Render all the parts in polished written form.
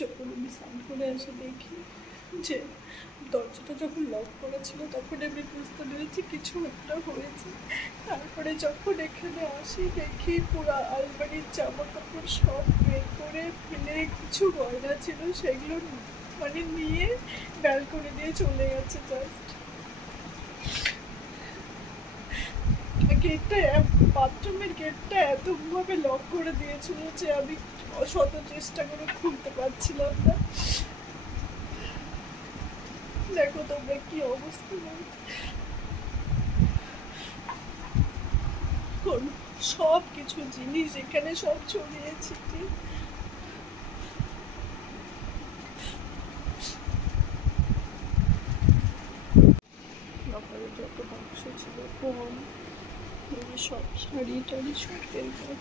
যখন আমি স্নান করে এসে দেখি যে দরজাটা যখন লক করা ছিল তখন আমি বুঝতে পেরেছি কিছু একটা হয়েছে। তারপরে যখন এখানে আসি দেখি পুরো আলমারির জামা কাপড় সব বের করে ফেলে, কিছু গয়না ছিল সেগুলো মানে নিয়ে ব্যালকনি দিয়ে চলে গেছে। জাস্ট গেটটা, বাথরুমের গেটটা এতভাবে লক করে দিয়েছিল যে আমি শত চেষ্টা করে খুলতে পারছিলাম না। দেখো তোমরা কি অবস্থা, সব কিছু জিনিস এখানে সব ছড়িয়েছি। লকারে যত বাক্স ছিল ফোন, সব শাড়ি টাড়ি সব বের করে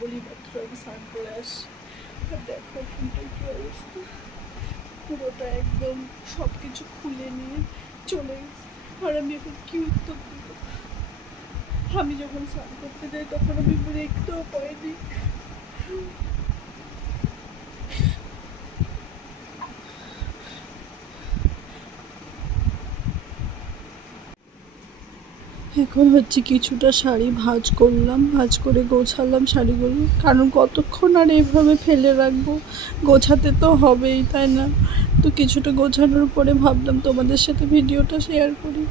বলি মাত্র আমি স্নান করে আসি। দেখো এখানটায় কি অবস্থা, পুরোটা একদম সব কিছু খুলে নিয়ে চলে গেছে। আর আমি এখন কি উত্তর দিব? আমি যখন স্নান করতে যাই তখন আমি দেখতেও পাইনি। এখন হচ্ছে কিছুটা শাড়ি ভাঁজ করলাম, ভাঁজ করে গোছালাম শাড়িগুলো, কারণ কতক্ষণ আর এইভাবে ফেলে রাখবো, গোছাতে তো হবেই, তাই না? তো কিছুটা গোছানোর পরে ভাবলাম তোমাদের সাথে ভিডিওটা শেয়ার করি,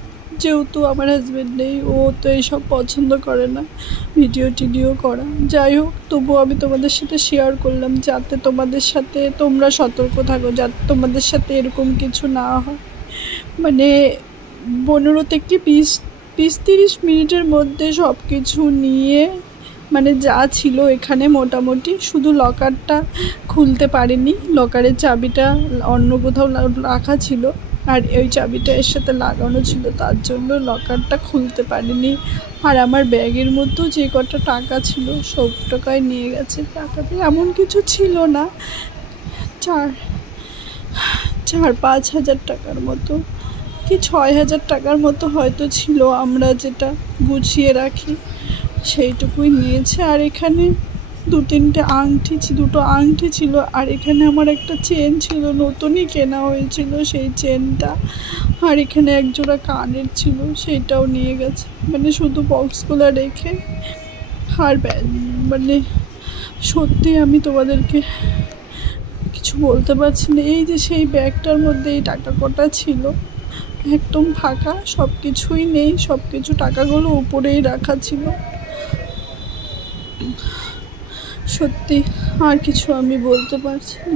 যেহেতু আমার হাজব্যান্ড নেই, ও তো এইসব পছন্দ করে না ভিডিও টিডিও করা। যাই হোক, তবুও আমি তোমাদের সাথে শেয়ার করলাম যাতে তোমাদের সাথে তোমরা সতর্ক থাকো, যাতে তোমাদের সাথে এরকম কিছু না হয়। মানে 15 থেকে 20-30 মিনিটের মধ্যে সব কিছু নিয়ে, মানে যা ছিল এখানে মোটামুটি, শুধু লকারটা খুলতে পারিনি, লকারের চাবিটা অন্য কোথাও রাখা ছিল আর ওই চাবিটা এর সাথে লাগানো ছিল, তার জন্য লকারটা খুলতে পারিনি। আর আমার ব্যাগের মধ্যেও যে কটা টাকা ছিল সব টাকায় নিয়ে গেছে। টাকাতে এমন কিছু ছিল না, 4-5 হাজার টাকার মতো কি 6,000 টাকার মতো হয়তো ছিল, আমরা যেটা গুছিয়ে রাখি সেইটুকুই নিয়েছে। আর এখানে দুটো আংটি ছিল, আর এখানে আমার একটা চেন ছিল, নতুনই কেনা হয়েছিল সেই চেনটা। আর এখানে একজোড়া কানের ছিল, সেইটাও নিয়ে গেছে। মানে শুধু বক্সগুলো রেখে। আর মানে সত্যি আমি তোমাদেরকে কিছু বলতে পারছি না। এই যে সেই ব্যাগটার মধ্যে এই টাকা কটা ছিল, একদম ফাঁকা, সব কিছুই নেই, সব কিছু টাকাগুলো উপরেই রাখা ছিল। সত্যি আর কিছু আমি বলতে পারছি না।